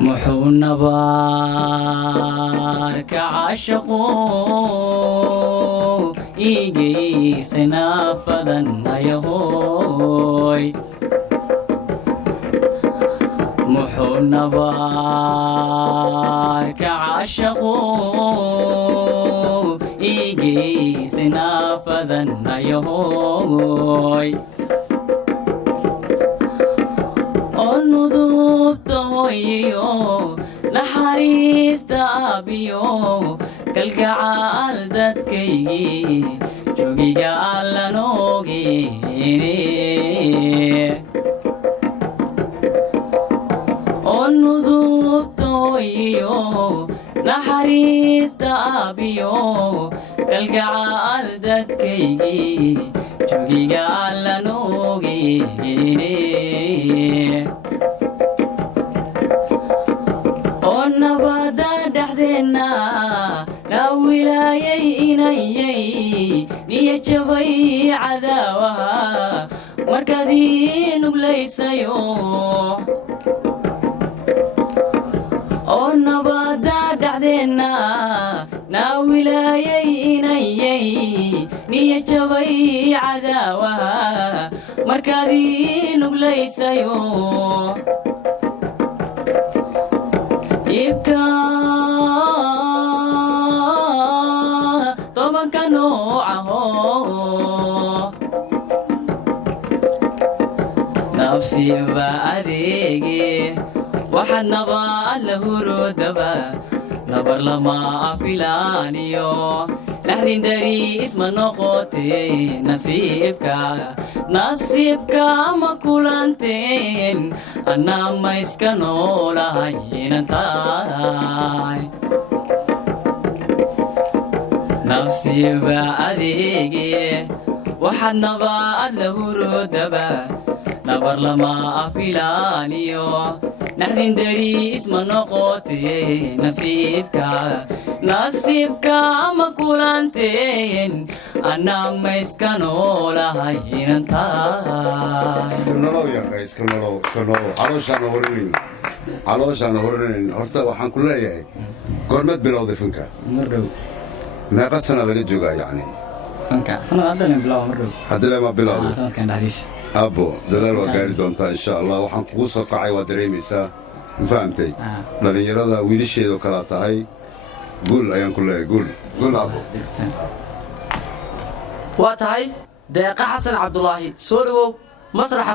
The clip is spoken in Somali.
محونا بارك عاشقو إيجي سنافذن يهوي محونا بارك عاشقو إيجي سنافذن يهوي naxariista aabiyo kalgacaal dadkaygii joogiga allan ogeene oo nudubta hooyiyo naxariista aabiyo kalgacaal dadkaygii joogiga allan ogeene nabada dhaxdeena na wilaayay inayay niya jabay cadaawaha markaad ii nuglaysayo oo nabada dhaxdeena na wilaayay inayay niya jabay cadaawaha markaad ii nuglaysayo ibka tobanka noocaho nafsiba adeege waxaad nabaad la hurodaba nabar lama filaaniyo naxdin dari isma noqote nasiibka ma kulanteen anaa ma iska noolahay inan tahay nafsiba adeege waxaad nabaad la hurodaba nabar lama filaaniyo naxdin dari isma noqote nasiibka ma kulanteen anaa ma iska noolahay inan tahay iska nolow calooshaana horinayn horta waxaan ku leeyahay goormeed bilowday fanka mardhow meeqa sana laga joogaa yacni fanka sanad haddana bilaaba mardhow haddana ma bilowday sanadkan dhexdiisa abbo dadaal waa gaari doontaa insha allah waxaan kugu soo kacay waa dareemaysaa ma fahamtay dhallinyarada wiilasheedoo kalaa tahay guul ayaan ku leeyahay guul abbo waa tahay deeqa xasan cabdulaahi soo dhawow masraxa